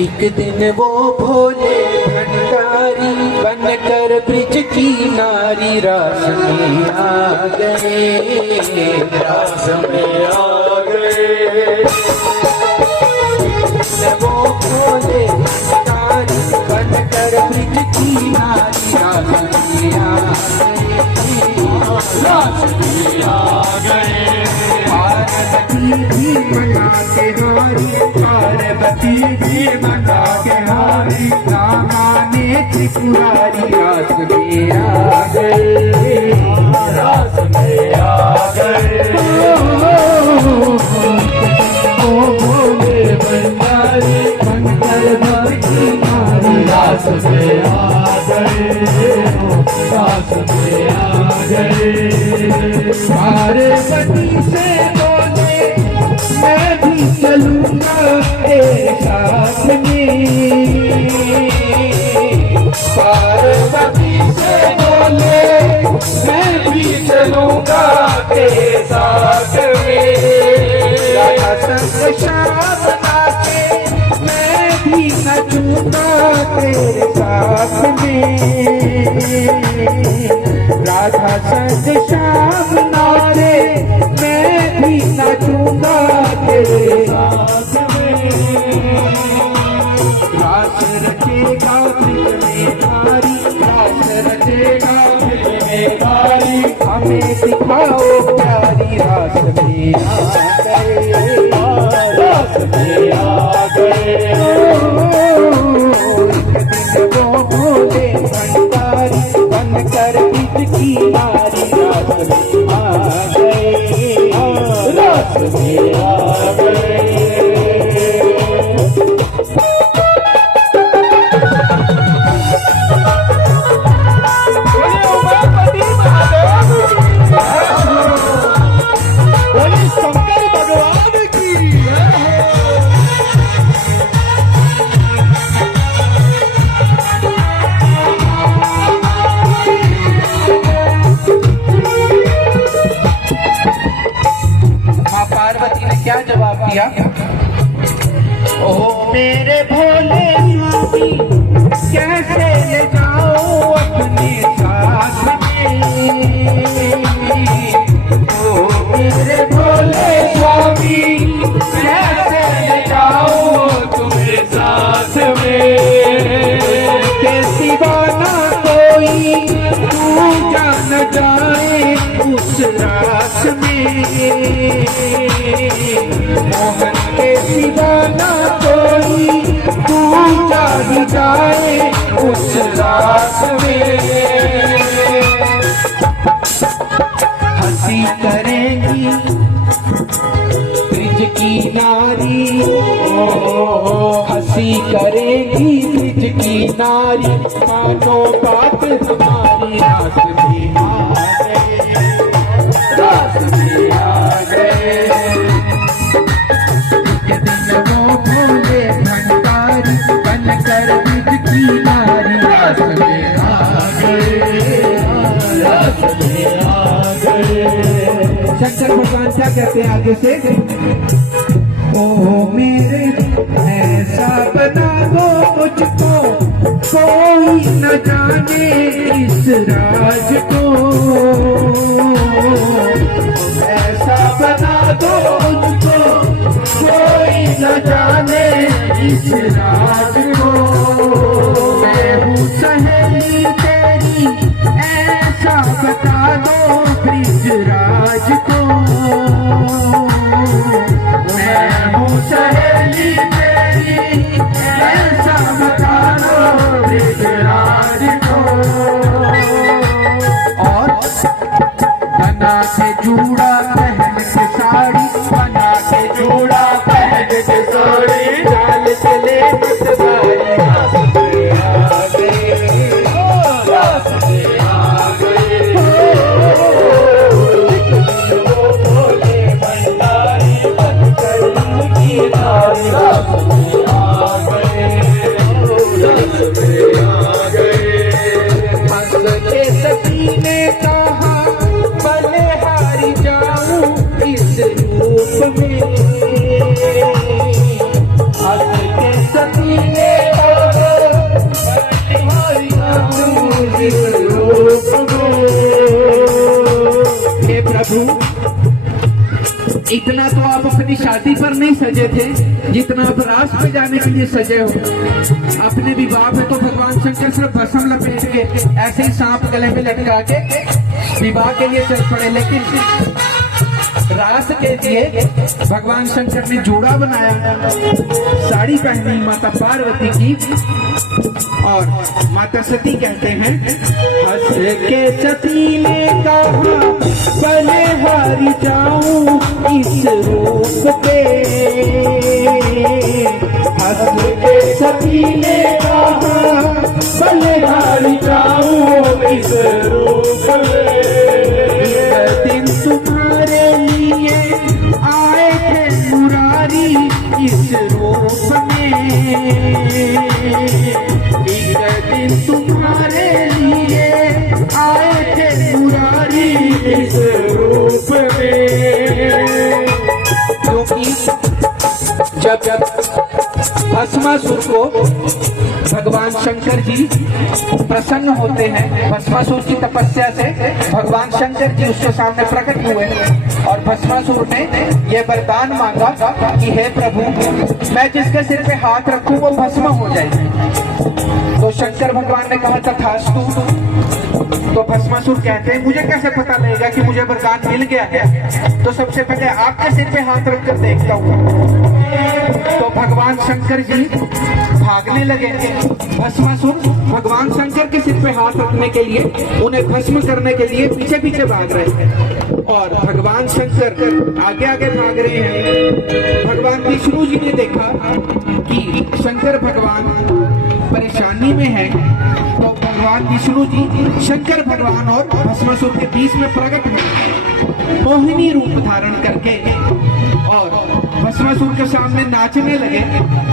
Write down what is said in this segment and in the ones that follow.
एक दिन वो भोले भंडारी बनकर ब्रिज की नारी रास में आ गए, रास में आ गए। वो भोले भंडारी बनकर ब्रिज की नारी रास में आ गए, रास में आ गए। पार्वती जी मनाते हारी, पार्वती जी मनाते हारी, नामाने त्रिपुरारी रास में आ गए, रास में आ गए। ओ भोले भंडारी बनकर ब्रिज की नारी रास में आ गए, रास में आ गए। पार्वती से बोले मैं भी चलूंगा तेरे साथ में, पार्वती से बोले मैं भी चलूंगा तेरे साथ में। राधा संग श्याम नाचे मैं भी नचूंगा तेरे साथ में, राधा संग श्याम नाचे मैं भी नचूंगा तेरे साथ में। रास रचेगा ब्रिज में नारी, रास रचेगा ब्रिज में नारी, हमें दिखाओ प्यारी रास में आ गए, रास में आ गए। वो भोले भंडारी बनकर ब्रिज की नारी रास में आ गए, रास में आ गए। क्या जवाब दिया? ओ मेरे भोले स्वामी कैसे ले जाओ अपने साथ में, ओ मेरे भोले स्वामी कैसे ले जाओ तुम्हारे साथ में। के सिवाना कोई तू जान जाए उस रात में, मोहन के सिवाना कोई तू जान जाए उस रात में। हंसी करेंगी ब्रिज की नारी, हंसी करेगी ब्रिज की नारी, मानो बात हमारी रास में आ गए, रास में आ गए। एक दिन वो भोले भंडारी बनकर ब्रिज की नारी रास में आ गए, रास में आ गए। शंकर भगवान क्या कहते हैं आगे से? ओ मेरे ऐसा बना दो मुझको कोई न जाने इस राज को, ऐसा बना दो मुझको कोई न जाने इस राज को। मैं हूँ सहेली तेरी ऐसा बता दो ब्रिज राज को, मैं हूँ सहेली तेरी ऐसा बता दो ब्रिज राज को। और बना के जूड़ा पहन के साड़ी, बना के जूड़ा पहन के साड़ी, डाल चले मतवारी रास में आ गए, रास में आ गए। वो भोले भंडारी बनकर की नारी रास में आ गए, रास में आ गए। हंस के सती ने कहा बलिहारी जाऊं इस रूप में, इतना तो आप अपनी शादी पर नहीं सजे थे जितना आप रास पे जाने के लिए सजे हो। अपने विवाह में तो भगवान शंकर सिर्फ भस्म लपेट के ऐसे ही सांप गले में लटका के विवाह के लिए चल पड़े, लेकिन रास के लिए भगवान शंकर ने जोड़ा बनाया, साड़ी पहनी माता पार्वती की, और माता सती कहते हैं हंस के सती ने कहा भले हारी जाऊं इस रूप पे, हंस के सती ने कहा भले हारी जाऊं इस रूप पे, दिन तुम्हारे लिए आए थे मुरारी इस रूप में, एक दिन तुम्हारे लिए आए थे मुरारी इस रूप में। क्योंकि जब भस्मासुर को भगवान शंकर जी प्रसन्न होते हैं, भस्मासुर की तपस्या से भगवान शंकर जी उसके सामने प्रकट हुए और भस्मासुर ने यह वरदान मांगा कि हे प्रभु, मैं जिसके सिर पे हाथ रखूं वो भस्म हो जाए। तो शंकर भगवान ने कहा तथास्तु। तो भस्मासुर कहते हैं मुझे कैसे पता लगेगा कि मुझे वरदान मिल गया है, तो सबसे पहले आपके सिर पे हाथ रखकर देखता हूँ। तो भगवान शंकर जी भागने लगे। भस्मासुर भगवान शंकर के सिर पे हाथ रखने के लिए, उन्हें भस्म करने के लिए पीछे पीछे भाग रहे हैं और भगवान शंकर आगे आगे भाग रहे हैं। भगवान विष्णु जी ने देखा कि शंकर भगवान परेशानी में है, तो भगवान विष्णु जी शंकर भगवान और भस्मासुर के बीच में प्रकट हुए मोहिनी रूप धारण करके और भस्मासुर के सामने नाचने लगे।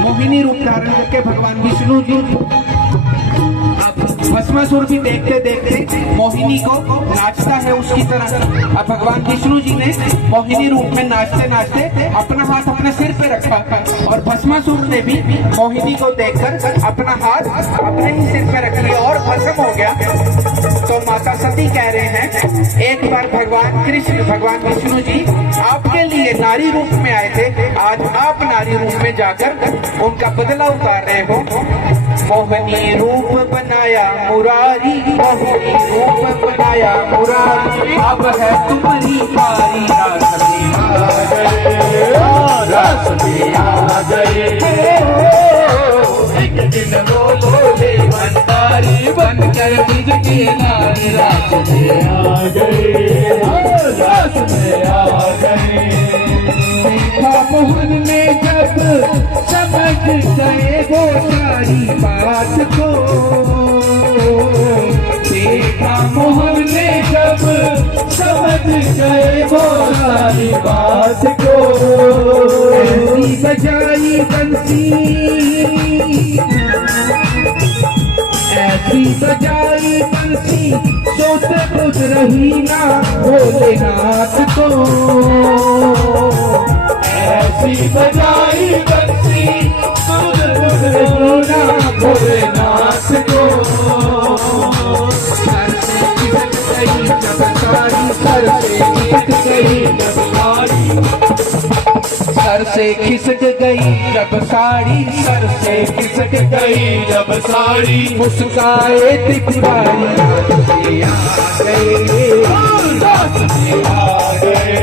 मोहिनी रूप धारण करके भगवान विष्णु जी, अब भस्मासुर भी देखते देखते मोहिनी को नाचता है उसकी तरह। अब भगवान विष्णु जी ने मोहिनी रूप में नाचते नाचते अपना हाथ अपने सिर पे रखा और भस्मासुर ने भी मोहिनी को देखकर अपना हाथ अपने ही सिर पे रख लिया और भस्म हो गया। तो माता सती कह रहे हैं एक बार भगवान कृष्ण, भगवान विष्णु जी आपके लिए नारी रूप में आए थे, आज आप नारी रूप में जाकर उनका बदला उतार रहे हो। मोहिनी रूप बनाया मुरारी, मोहिनी रूप बनाया मुरारी, अब है तुम्हारी बारी, रास में आ गए, रास में आ गए। एक दिन बोले भंडारी बनकर ब्रज की नारी, रास में आ गए, रास में आ गए। देखा मोहन में जब समझ गए वो सारी बात को, देखा मोहन ने जब समझ गए वो सारी बात को, ऐसी बजाई बंसी, ऐसी बजाई बंसी सोते कुछ रही ना भोलेनाथ को, ऐसी बजाई बंसी सुध रही ना भोलेनाथ को। सर से खिसक गई जब साड़ी, सर से खिसक गई जब साड़ी, सर से खिसक गई जब साड़ी, सर से खिसक गई जब साड़ी, मुस्काए त्रिपुरारी, रास में आ गए, रास में आ गए।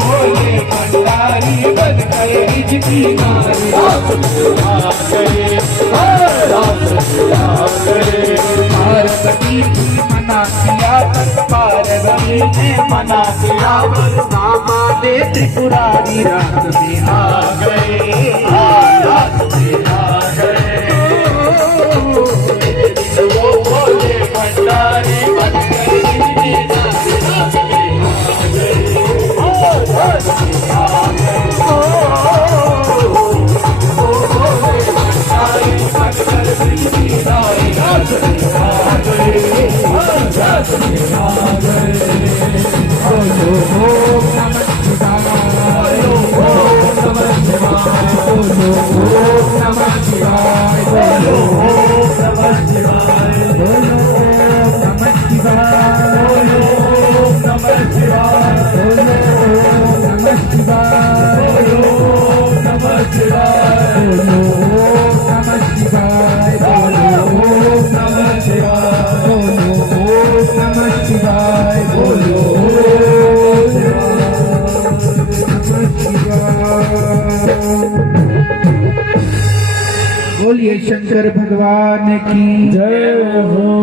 भोले भंडारी बनकर ब्रज की नारी, रास में आ गए, रास में आ गए। पार्वती की मना किया पार्वती ने मना किया, नामा दे त्रिपुरारी, रास में आ गए, रास में आ गए। वो भोले भंडारी बनकर ब्रज की नारी, रास में आ गए, रास में आ गए। भोले भंडारी बनकर ब्रज की नारी, रास में आ गए, रास में आ गए। ओम नमः शिवाय, ओम नमः शिवाय। बोलिए शंकर भगवान की जय हो।